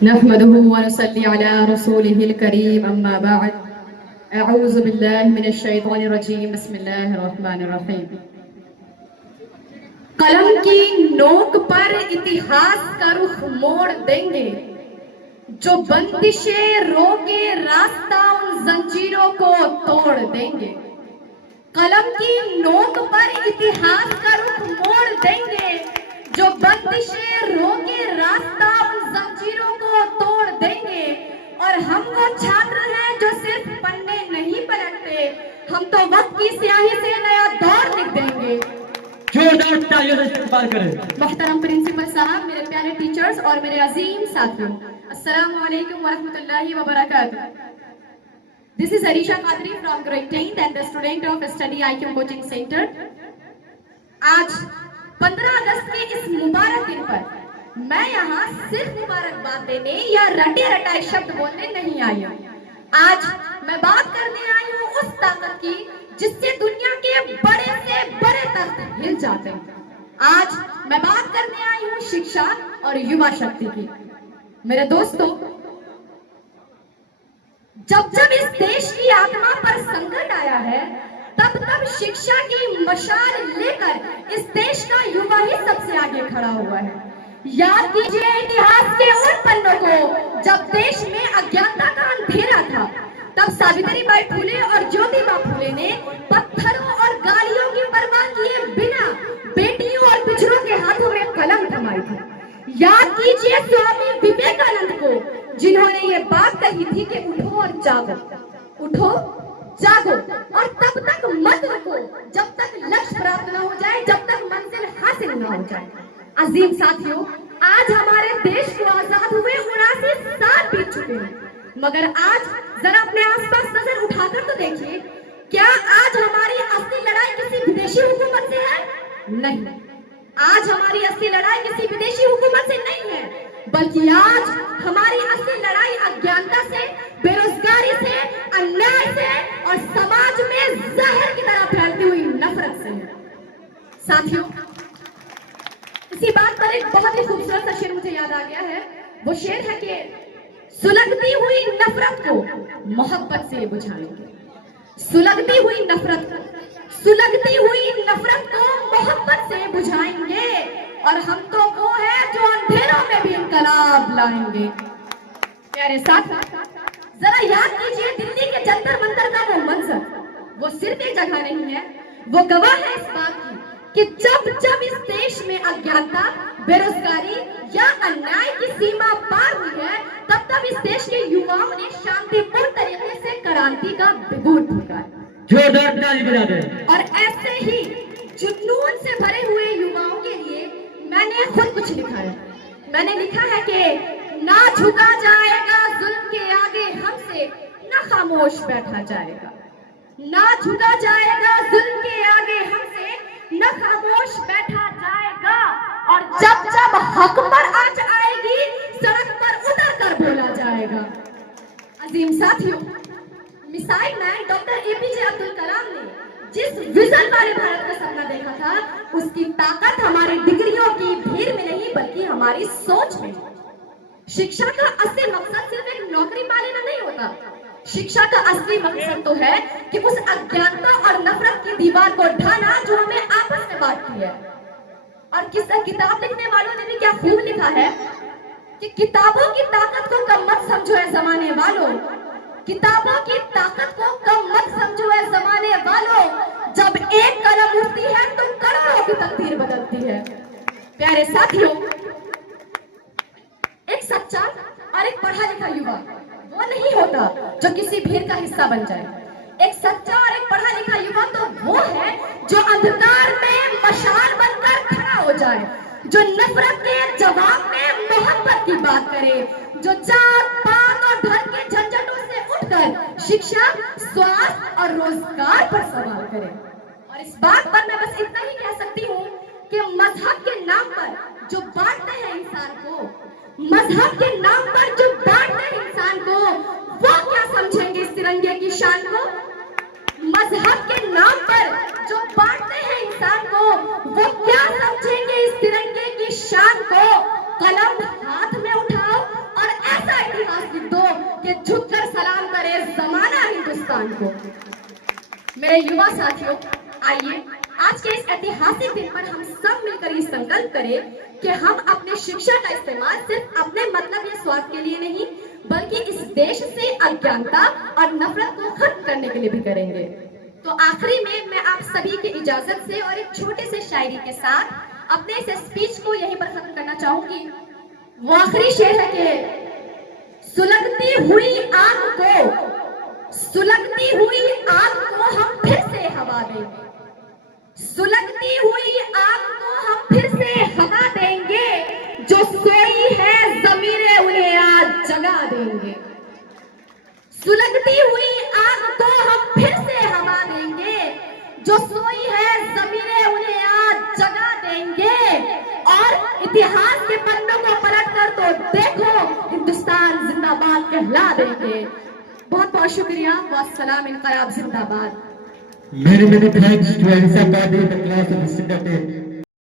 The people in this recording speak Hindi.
नहमदुहु व नसल्ली अला रसूलिहिल करीम अम्मा बाद अऊज़ु बिल्लाहि मिनश शैतानिर रजीम बिस्मिल्लाहिर रहमानिर रहीम। कलम की नोक पर इतिहास का रुख मोड़ देंगे, जो बंदिशें रोके रास्ता उन जंजीरों को तोड़ देंगे। कलम की नोक पर इतिहास का रुख मोड़ देंगे, जो बंदिशें रोके रास्ता उन जंजीरों को तोड़ देंगे। और हम वो छात्र हैं जो सिर्फ पन्ने नहीं पलटते, हम तो वक्त की स्याही से नया दौर लिख देंगे। जोरदार तालियों से इस्तकबाल करें। मोहतरम प्रिंसिपल साहब, मेरे प्यारे टीचर्स और मेरे अजीम साथियों, अस्सलामु अलैकुम व रहमतुल्लाहि व बरकातुहू। This is Arisha Qadri from grade 10th and the student of Study IQ Coaching Center. आज 15 अगस्त के इस मुबारक दिन पर मैं यहाँ सिर्फ मुबारकबाद देने या रटे रटाए शब्द बोलने नहीं आई हूँ। आज मैं बात करने आई हूँ उस ताकत की जिससे दुनिया के बड़े से बड़े तख्त हिल जाते हैं। आज मैं बात करने आई हूँ शिक्षा और युवा शक्ति की। मेरे दोस्तों, जब जब इस देश की आत्मा पर संकट आया है, तब तब शिक्षा की मशाल लेकर इस देश का युवा ही सबसे आगे खड़ा हुआ है। याद कीजिए इतिहास के उन पन्नों को जब देश में अज्ञानता का अंधेरा था। तब सावित्रीबाई फुले और ज्योतिबा फुले ने पत्थरों और गालियों की परवाह किए बिना बेटियों और पिछड़ों के हाथों में कलम थमाई थी। याद कीजिए स्वामी विवेकानंद को, जिन्होंने ये बात कही थी कि उठो और जागो, उठो जागो और तब तक मत रुको जब तक लक्ष्य प्राप्त न हो जाए, जब तक मंजिल हासिल न हो जाए। अजीम साथियों, आज हमारे देश को आजाद हुए 79 साल बीत चुके हैं, मगर आज जरा अपने आसपास नजर उठाकर तो देखिए, क्या आज हमारी असली लड़ाई किसी विदेशी हुकूमत से है? नहीं, आज हमारी असली लड़ाई किसी विदेशी हुकूमत से नहीं है, बल्कि आज हमारी असली लड़ाई अज्ञानता से, बेरोजगारी से, अन्याय से और समाज में जहर की तरह फैलती हुई नफरत से है। साथियों, इसी बात पर एक बहुत ही खूबसूरत सा शेर मुझे याद आ गया है। वो शेर है कि सुलगती हुई नफरत को मोहब्बत से बुझाएंगे, सुलगती हुई नफरत को मोहब्बत से बुझाएंगे। और हम तो वो है जो अंधेरों में भी इनकलाब लाएंगे। प्यारे साथ, जरा याद कीजिए दिल्ली के जंतर मंतर का वो मंजर, वो सिर्फ एक जगह नहीं है, वो गवाह है इस बात की कि जब जब इस देश में अज्ञानता, बेरोजगारी या अन्याय की सीमा पार हुई है, तब तब इस देश के युवाओं ने शांतिपूर्ण तरीके से क्रांति का बिगुल फूंका। जोरदार ताली बजा दें। और ऐसे ही जुनून से भरे हुए युवाओं के लिए मैंने खुद कुछ लिखा है। मैंने लिखा है कि ना झुका जाएगा जुल्म के आगे हमसे, ना खामोश बैठा जाएगा। ना झुका जाएगा जुल्म के आगे हमसे, न खामोश बैठा जाएगा। और जब जब हक पर आंच आएगी, सड़क पर उतर कर बोला जाएगा। अजीम साथियों, missile man doctor APJ Abdul Kalam ने जिस विजन वाले भारत का सपना देखा था, उसकी ताकत हमारी डिग्रियों की भीड़ में नहीं बल्कि हमारी सोच में। शिक्षा का असली मकसद सिर्फ एक नौकरी पा लेना नहीं होता। शिक्षा का असली मकसद तो है कि उस अज्ञानता और नफरत की दीवार को ढाना जो हमें आपस में बांटती है। और किताब लिखने वालों ने भी क्या खूब लिखा है कि किताबों की ताकत को कम मत समझो है जमाने वालों, किताबों की ताकत को कम मत समझो है जमाने वालों। जब एक कलम उठती है तो करोड़ों की तकदीर बदलती है। प्यारे साथियों, एक सच्चा और एक पढ़ा लिखा युवा वो नहीं होता जो किसी भीड़ का हिस्सा बन जाए। एक सच्चा और एक पढ़ा लिखा युवा तो वो है जो अंधकार में मशाल बनकर खड़ा हो जाए, जो नफरत के जवाब में मोहब्बत की बात करे, जो जात पात और धन के झंझटों से उठकर शिक्षा, स्वास्थ्य और रोजगार पर सवाल करे। और इस बात पर मैं बस इतना ही कह सकती हूँ कि मजहब के नाम पर जो बांटते हैं इंसान को, मजहब के नाम पर जो बांटते हैं इंसान को, वो क्या समझेंगे इस तिरंगे की शान को? मजहब के नाम पर जो बांटते हैं इंसान को, वो क्या समझेंगे इस तिरंगे की शान को? कलम हाथ में उठाओ और हिंदुस्तान को। मेरे युवा साथियों, आइए आज के इस ऐतिहासिक दिन पर हम सब मिलकर ये संकल्प करें कि हम अपने शिक्षा का इस्तेमाल सिर्फ अपने मतलब या स्वार्थ के लिए नहीं, बल्कि इस देश से अज्ञानता और नफरत को खत्म करने के लिए भी करेंगे। तो आखिरी में मैं आप सभी की इजाजत से और एक छोटे से शायरी के साथ अपने इस स्पीच को यहीं पर खत्म करना चाहूंगी। वो आखिरी शेर है कि सुलगती हुई आग को हम फिर से हवा देंगे, सुलगती हुई आग को हम फिर से हवा देंगे, जो सोई है ज़मीरे उन्हें आज जगा देंगे। सुलगती हुई आग को हम फिर से हवा देंगे, जो सोई है ज़मीरे उन्हें आज जगा देंगे। और इतिहास के पन्नों को पलट कर तो देखो, हिंदुस्तान जिंदाबाद कहला देंगे। बहुत बहुत शुक्रिया। वस्सलाम, इनकलाब जिंदाबाद। Many thanks to Elisa Kadri, the class of the